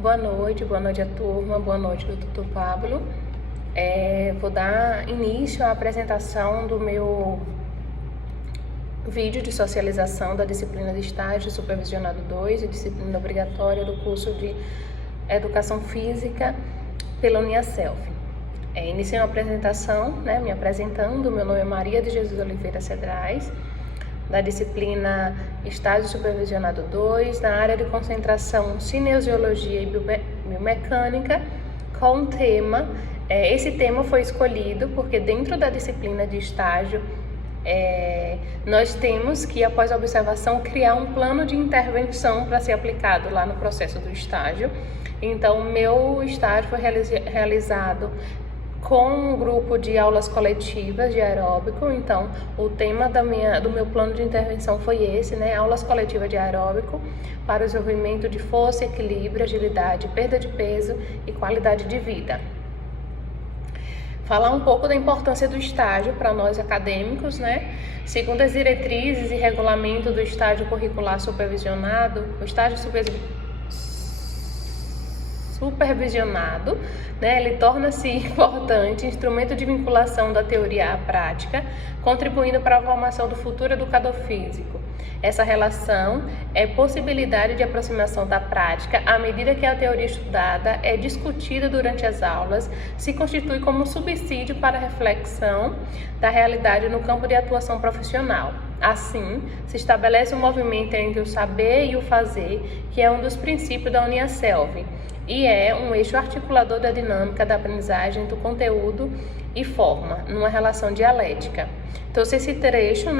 Boa noite a turma, boa noite do Tutor Pablo. Vou dar início à apresentação do meu vídeo de socialização da disciplina de estágio supervisionado 2 e disciplina obrigatória do curso de Educação Física pela Uniaselv. Iniciei uma apresentação, me apresentando. Meu nome é Maria de Jesus Oliveira Cedrais, da disciplina Estágio Supervisionado 2, na área de concentração Cinesiologia e Biomecânica, com o tema. Esse tema foi escolhido porque dentro da disciplina de estágio, nós temos que, após a observação, criar um plano de intervenção para ser aplicado lá no processo do estágio. Então, meu estágio foi realizado com um grupo de aulas coletivas de aeróbico. Então, o tema do meu plano de intervenção foi esse, aulas coletivas de aeróbico para o desenvolvimento de força, equilíbrio, agilidade, perda de peso e qualidade de vida. Falar um pouco da importância do estágio para nós acadêmicos, Segundo as diretrizes e regulamento do estágio curricular supervisionado, o estágio supervisionado, ele torna-se importante instrumento de vinculação da teoria à prática, contribuindo para a formação do futuro educador físico. Essa relação é possibilidade de aproximação da prática à medida que a teoria estudada é discutida durante as aulas, se constitui como um subsídio para a reflexão da realidade no campo de atuação profissional. Assim, se estabelece um movimento entre o saber e o fazer, que é um dos princípios da Uniaselv, e é um eixo articulador da dinâmica da aprendizagem do conteúdo e forma, numa relação dialética. Então, esse trecho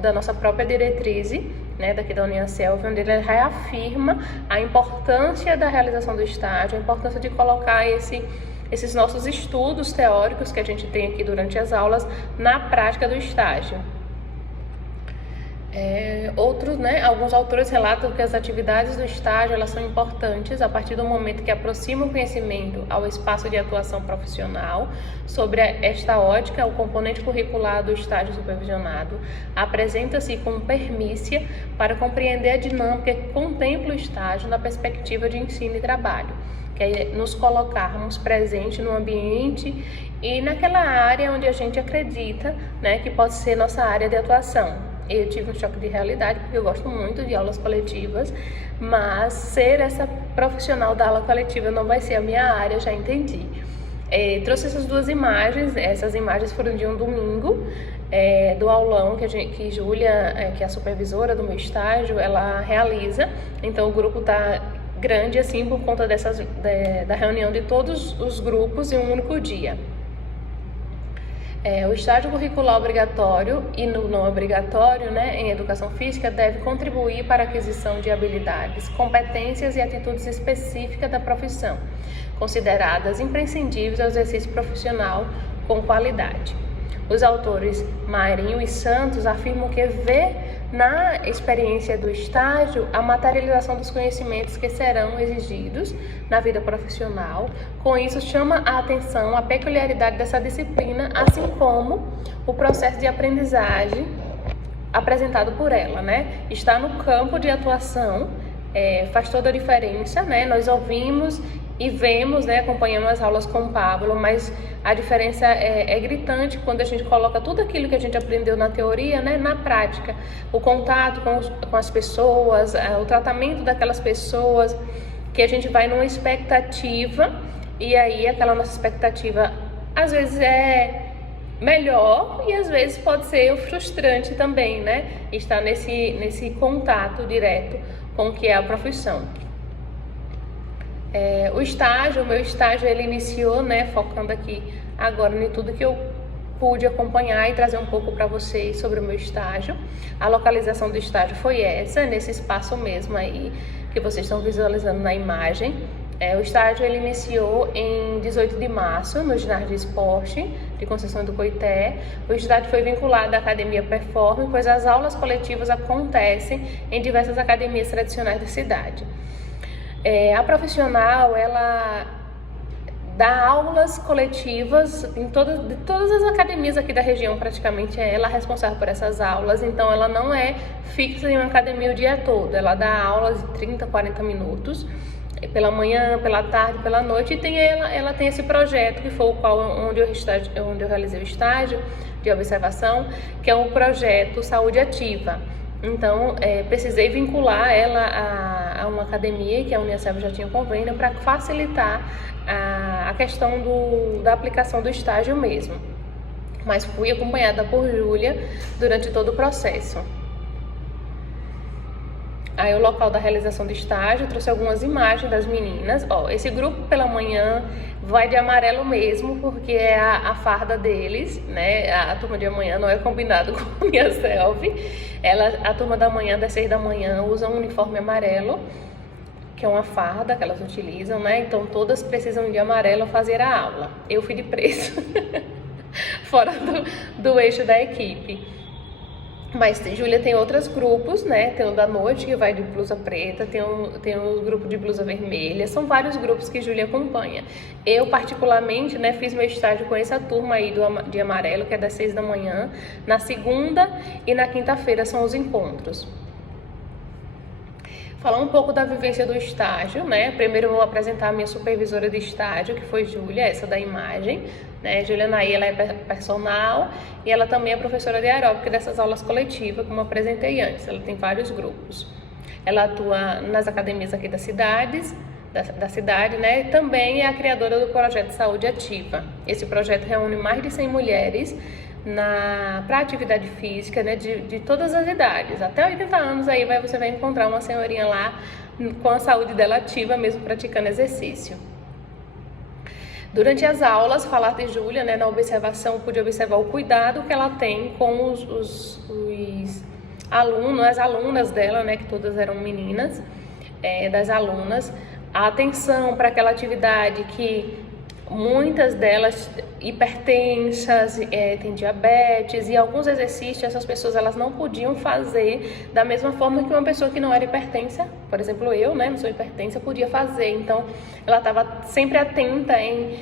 da nossa própria diretriz, daqui da Uniaselv, onde ele reafirma a importância da realização do estágio, a importância de colocar esses nossos estudos teóricos que a gente tem aqui durante as aulas na prática do estágio. Alguns autores relatam que as atividades do estágio elas são importantes a partir do momento que aproximam o conhecimento ao espaço de atuação profissional. Sobre esta ótica, o componente curricular do estágio supervisionado apresenta-se com permícia para compreender a dinâmica que contempla o estágio na perspectiva de ensino e trabalho, que é nos colocarmos presente no ambiente e naquela área onde a gente acredita, que pode ser nossa área de atuação. Eu tive um choque de realidade, porque eu gosto muito de aulas coletivas, mas ser essa profissional da aula coletiva não vai ser a minha área, já entendi. Trouxe essas duas imagens. Essas imagens foram de um domingo, do aulão que Júlia, que é a supervisora do meu estágio, ela realiza. Então o grupo está grande assim por conta da reunião de todos os grupos em um único dia. O estágio curricular obrigatório e no não obrigatório, em educação física, deve contribuir para a aquisição de habilidades, competências e atitudes específicas da profissão, consideradas imprescindíveis ao exercício profissional com qualidade. Os autores Marinho e Santos afirmam que vê na experiência do estágio a materialização dos conhecimentos que serão exigidos na vida profissional. Com isso, chama a atenção a peculiaridade dessa disciplina, assim como o processo de aprendizagem apresentado por ela, Está no campo de atuação, faz toda a diferença, Nós ouvimos e vemos, acompanhamos as aulas com o Pablo, mas a diferença é gritante quando a gente coloca tudo aquilo que a gente aprendeu na teoria, na prática. O contato com as pessoas, o tratamento daquelas pessoas, que a gente vai numa expectativa, e aí aquela nossa expectativa às vezes é melhor e às vezes pode ser frustrante também, Estar nesse contato direto com o que é a profissão. O meu estágio, ele iniciou, focando aqui agora em tudo que eu pude acompanhar e trazer um pouco para vocês sobre o meu estágio. A localização do estágio foi essa, nesse espaço mesmo aí que vocês estão visualizando na imagem. O estágio, ele iniciou em 18 de março, no ginásio de esporte de Conceição do Coité. O estágio foi vinculado à Academia Performe, pois as aulas coletivas acontecem em diversas academias tradicionais da cidade. A profissional, ela dá aulas coletivas de todas as academias aqui da região, praticamente é ela responsável por essas aulas. Então ela não é fixa em uma academia o dia todo, ela dá aulas de 30, 40 minutos pela manhã, pela tarde, pela noite, e ela tem esse projeto que foi onde eu realizei o estágio de observação, que é o projeto Saúde Ativa. Então, precisei vincular ela a uma academia que a Uniaceva já tinha convênio para facilitar a questão da aplicação do estágio mesmo. Mas fui acompanhada por Júlia durante todo o processo. Aí o local da realização do estágio, trouxe algumas imagens das meninas. Esse grupo pela manhã vai de amarelo mesmo, porque é a farda deles, né? A turma de amanhã não é combinado com a minha selfie. A turma da manhã, das 6 da manhã, usa um uniforme amarelo, que é uma farda que elas utilizam, né? Então todas precisam de amarelo fazer a aula. Eu fui de preto, fora do eixo da equipe. Mas Júlia tem outros grupos, né? Tem o da noite, que vai de blusa preta, tem o grupo de blusa vermelha, são vários grupos que Júlia acompanha. Eu, particularmente, né, fiz meu estágio com essa turma aí de amarelo, que é das 6 da manhã. Na segunda e na quinta-feira são os encontros. Falar um pouco da vivência do estágio, né? Primeiro eu vou apresentar a minha supervisora de estágio, que foi Júlia, essa da imagem, né? Júlia Naí, ela é personal e ela também é professora de aeróbica dessas aulas coletivas, como eu apresentei antes. Ela tem vários grupos. Ela atua nas academias aqui da cidade, né? E também é a criadora do projeto Saúde Ativa. Esse projeto reúne mais de 100 mulheres para atividade física, né, de todas as idades, até 80 anos aí você vai encontrar uma senhorinha lá com a saúde dela ativa, mesmo praticando exercício. Durante as aulas, falar de Júlia, né, na observação, pude observar o cuidado que ela tem com os alunos, as alunas dela, né, que todas eram meninas, das alunas, a atenção para aquela atividade que muitas delas hipertensas, têm diabetes, e alguns exercícios essas pessoas elas não podiam fazer da mesma forma que uma pessoa que não era hipertensa, por exemplo eu, né, não sou hipertensa, podia fazer. Então ela estava sempre atenta em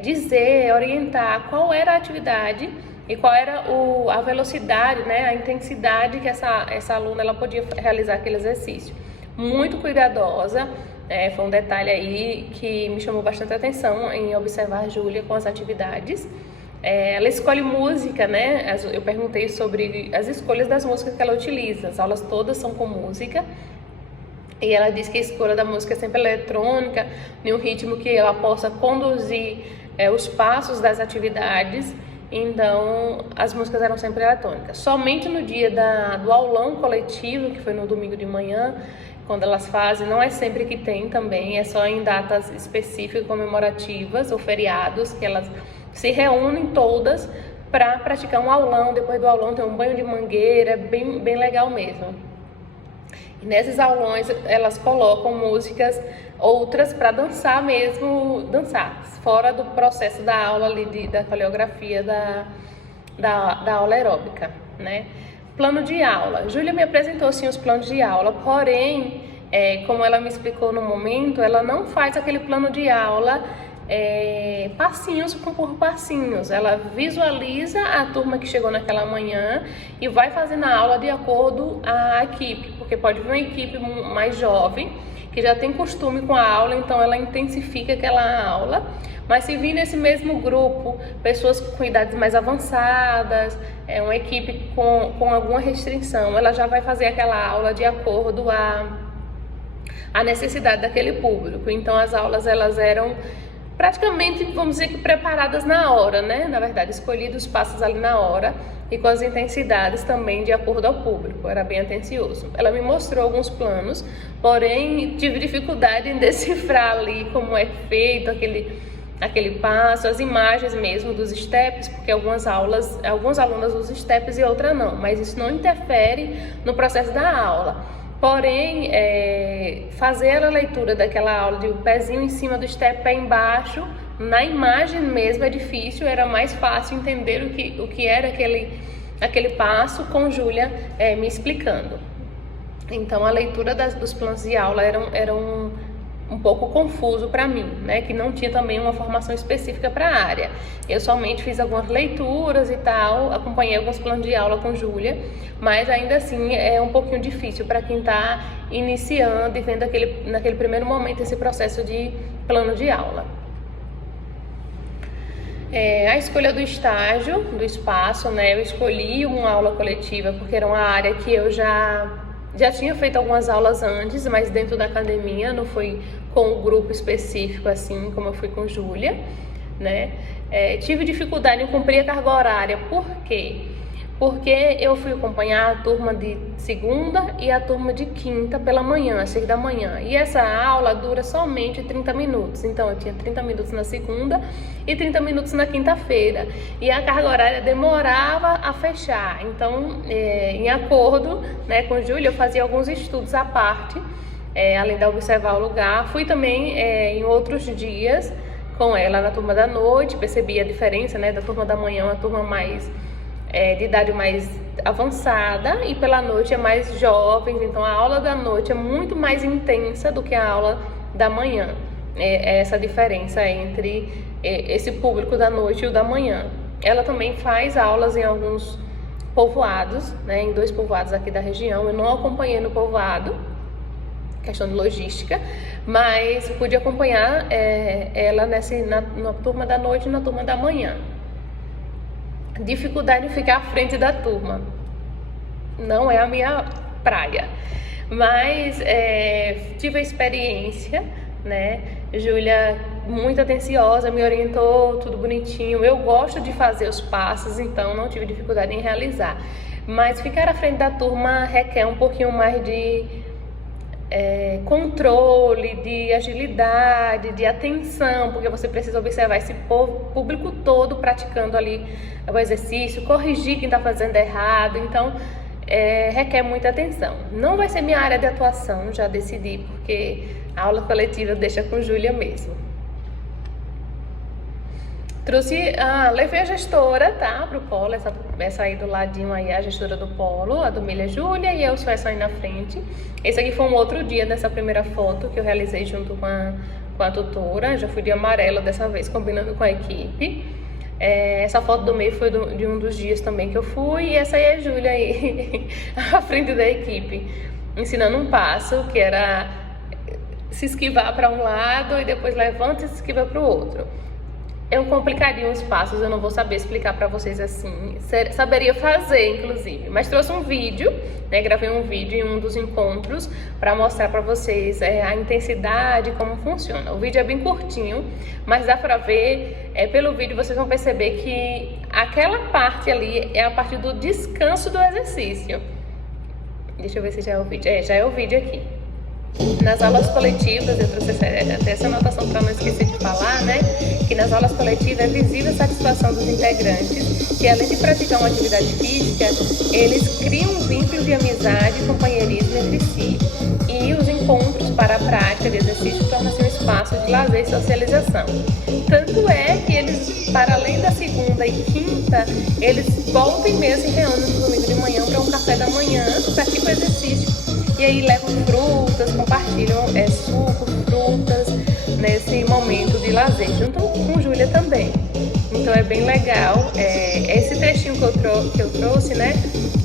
dizer, orientar qual era a atividade e qual era a velocidade, né, a intensidade que essa aluna ela podia realizar aquele exercício. Muito cuidadosa. Foi um detalhe aí que me chamou bastante atenção em observar a Júlia com as atividades. Ela escolhe música, né? Eu perguntei sobre as escolhas das músicas que ela utiliza. As aulas todas são com música. E ela diz que a escolha da música é sempre eletrônica, em um ritmo que ela possa conduzir os passos das atividades. Então, as músicas eram sempre eletrônicas. Somente no dia do aulão coletivo, que foi no domingo de manhã, quando elas fazem, não é sempre que tem também, é só em datas específicas, comemorativas ou feriados, que elas se reúnem todas para praticar um aulão. Depois do aulão tem um banho de mangueira, bem, bem legal mesmo. E nesses aulões elas colocam músicas outras para dançar mesmo, dançar, fora do processo da aula ali, da coreografia da aula aeróbica, né? Plano de aula. Júlia me apresentou sim os planos de aula, porém, como ela me explicou no momento, ela não faz aquele plano de aula passinhos por passinhos. Ela visualiza a turma que chegou naquela manhã e vai fazendo a aula de acordo à equipe, porque pode vir uma equipe mais jovem que já tem costume com a aula, então ela intensifica aquela aula. Mas se vir nesse mesmo grupo pessoas com idades mais avançadas, uma equipe com alguma restrição, ela já vai fazer aquela aula de acordo à necessidade daquele público. Então as aulas elas eram praticamente, vamos dizer que preparadas na hora, né? Na verdade, escolhidos os passos ali na hora e com as intensidades também de acordo ao público, era bem atencioso. Ela me mostrou alguns planos, porém tive dificuldade em decifrar ali como é feito aquele passo, as imagens mesmo dos steps, porque alguns alunos usam steps e outras não, mas isso não interfere no processo da aula. Porém, fazer a leitura daquela aula de o pezinho em cima do step, pé embaixo, na imagem mesmo é difícil, era mais fácil entender o que era aquele passo com Júlia me explicando. Então, a leitura dos planos de aula eram um pouco confuso para mim, né, que não tinha também uma formação específica para a área. Eu somente fiz algumas leituras e tal, acompanhei alguns planos de aula com Júlia, mas ainda assim é um pouquinho difícil para quem está iniciando e vendo naquele primeiro momento esse processo de plano de aula. A escolha do estágio, do espaço, né, eu escolhi uma aula coletiva porque era uma área que eu já tinha feito algumas aulas antes, mas dentro da academia, não foi com um grupo específico, assim como eu fui com Júlia, né? Tive dificuldade em cumprir a carga horária. Por quê? Porque eu fui acompanhar a turma de segunda e a turma de quinta pela manhã, às 6 da manhã. E essa aula dura somente 30 minutos. Então, eu tinha 30 minutos na segunda e 30 minutos na quinta-feira. E a carga horária demorava a fechar. Então, em acordo, né, com Júlia, eu fazia alguns estudos à parte, além de observar o lugar. Fui também em outros dias com ela na turma da noite, percebi a diferença, né, da turma da manhã, uma turma mais de idade mais avançada, e pela noite é mais jovens. Então a aula da noite é muito mais intensa do que a aula da manhã. É essa diferença entre esse público da noite e o da manhã. Ela também faz aulas em alguns povoados, né, em 2 povoados aqui da região. Eu não acompanhei no povoado, questão de logística, mas pude acompanhar ela na turma da noite e na turma da manhã. Dificuldade em ficar à frente da turma, não é a minha praia, mas tive a experiência, né? Júlia, muito atenciosa, me orientou, tudo bonitinho. Eu gosto de fazer os passos, então não tive dificuldade em realizar, mas ficar à frente da turma requer um pouquinho mais de controle, de agilidade, de atenção, porque você precisa observar esse público todo praticando ali o exercício, corrigir quem está fazendo errado. Então requer muita atenção. Não vai ser minha área de atuação, já decidi, porque a aula coletiva deixa com Júlia mesmo. Levei a gestora, tá, pro polo, essa aí do ladinho aí, a gestora do polo, a do Milha Júlia, e eu sou essa aí na frente. Esse aqui foi um outro dia dessa primeira foto que eu realizei junto com a tutora. Já fui de amarelo dessa vez, combinando com a equipe. Essa foto do meio foi de um dos dias também que eu fui, e essa aí é a Júlia aí, à frente da equipe, ensinando um passo que era se esquivar para um lado e depois levanta e se esquiva para o outro. Eu complicaria os passos, eu não vou saber explicar para vocês assim, saberia fazer inclusive, mas trouxe um vídeo, né, gravei um vídeo em um dos encontros para mostrar para vocês a intensidade, como funciona. O vídeo é bem curtinho, mas dá para ver, pelo vídeo vocês vão perceber que aquela parte ali é a parte do descanso do exercício. Deixa eu ver se já é o vídeo, já é o vídeo aqui. Nas aulas coletivas, eu trouxe até essa anotação para não esquecer de falar, né? Que nas aulas coletivas é visível a satisfação dos integrantes, que além de praticar uma atividade física, eles criam um vínculo de amizade e companheirismo entre si. E os encontros para a prática de exercício tornam-se um espaço de lazer e socialização. Tanto é que eles, para além da segunda e quinta, eles voltam e meia se reúnem no domingo de manhã para um café da manhã, praticam exercício. E aí levam frutas, compartilham suco, frutas nesse momento de lazer, junto com Júlia também. Então é bem legal. Esse trechinho que eu trouxe, né,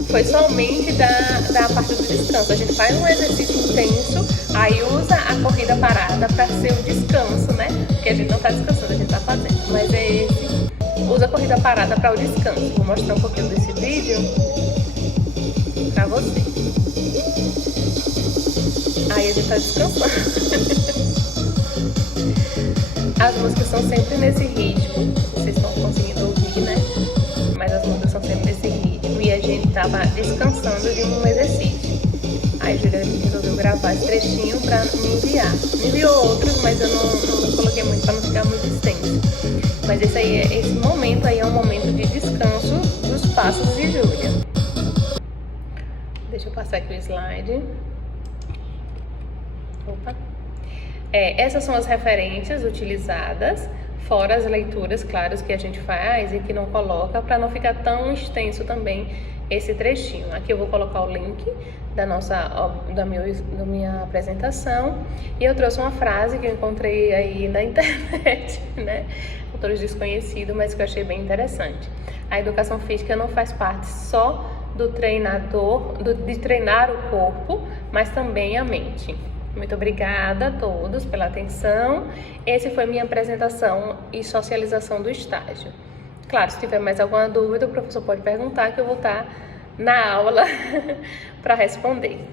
foi somente da parte do descanso. A gente faz um exercício intenso, aí usa a corrida parada para ser o descanso, né? Porque a gente não está descansando, a gente está fazendo. Mas usa a corrida parada para o descanso. Vou mostrar um pouquinho desse vídeo para vocês. Aí a gente tá descansando. As músicas são sempre nesse ritmo, vocês estão conseguindo ouvir, né? Mas as músicas são sempre nesse ritmo e a gente tava descansando de um exercício. Aí a Júlia resolveu gravar esse trechinho pra me enviar. Me enviou outros, mas eu não coloquei muito pra não ficar muito extenso. Mas esse momento aí é um momento de descanso dos passos de Júlia. Deixa eu passar aqui o slide. Opa. Essas são as referências utilizadas, fora as leituras, claro, que a gente faz e que não coloca, para não ficar tão extenso também esse trechinho. Aqui eu vou colocar o link da minha apresentação, e eu trouxe uma frase que eu encontrei aí na internet, né? Autores desconhecidos, mas que eu achei bem interessante. A educação física não faz parte só do treinador, de treinar o corpo, mas também a mente. Muito obrigada a todos pela atenção. Essa foi minha apresentação e socialização do estágio. Claro, se tiver mais alguma dúvida, o professor pode perguntar, que eu vou estar na aula para responder.